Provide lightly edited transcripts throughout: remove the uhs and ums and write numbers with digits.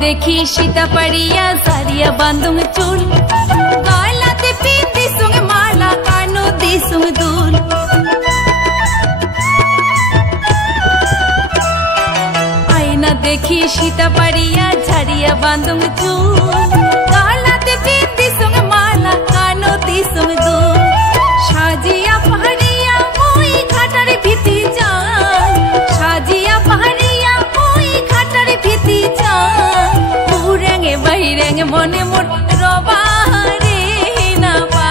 देखी सीता पड़िया सारिया बांधुंग चूल गालाते पिंदी सुंग माला कानो दी सुंग दूल आईना देखी सीता पड़िया झाड़िया बांधुंग चूल गालाते पिंदी सुंग माला कानो दी सुंग दूल साजिया पहाड़िया मोई घाटार भीति जान साजिया पहाड़िया मोई घाटार भीति जान उरेंगे बहिरेंगे मने मोर रबारे ना पा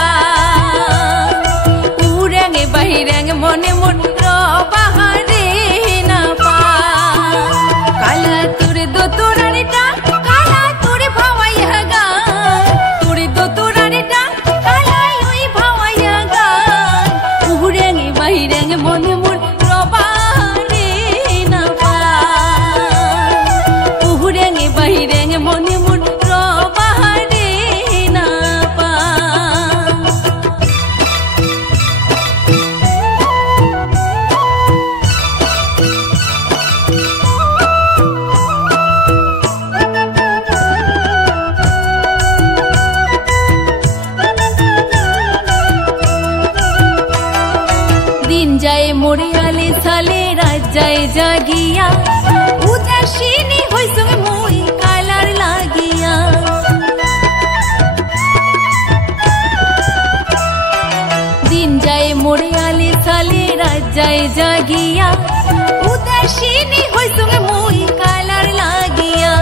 उरेंगे बहिरेंगे मने मोर रबारे ना पा काला तुरे दो तोरारे टांग काला तुरे भावाया गान तुरे दो तोरारे टांग काला योई भावाया गान उरेंगे बहिरेंगे मने मोर रबारे ना पा उरेंगे बहिरेंगे मने मोर दिन जाए मोरे आले साले रात जाए जागिया उदासीनी होई संगे मोई कालार लागिया दिन जाए मोरे आले साले रात जाए जागिया उदासीनी होई संगे मोई कालार लागिया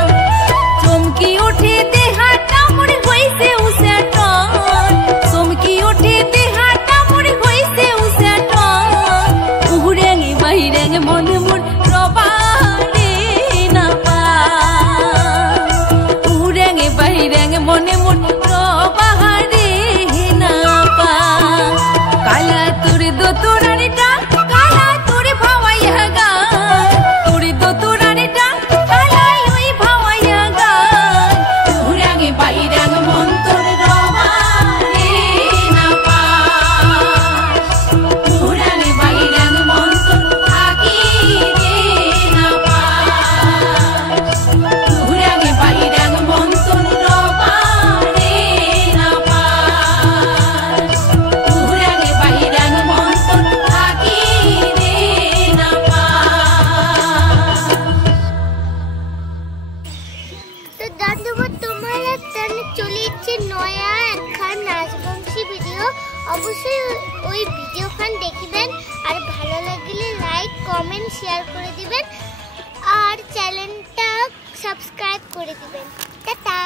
चमकी उठे देहाटा मोरे होई से उसे टन चमकी उठे देहाटा मोरे होई से उसे बहिरेंगे मने मोर रबारे ना पा उरेंगे बहिरेंगे मने मोर रबारे ना पा काला तुरे दो तोरारे टांग काला तुरे भावाया गान तुरे दो तोरारे टांग काला योई भावाया गान उरेंगे बहिरेंगे मन तोर रबारे ना पा उरेंगे बहिरेंगे मन অবশ্যই ওই ভিডিওখান দেখিবেন আর ভালো লাগলে লাইক কমেন্ট শেয়ার করে দিবেন আর চ্যানেলটা সাবস্ক্রাইব করে দিবেন টাটা।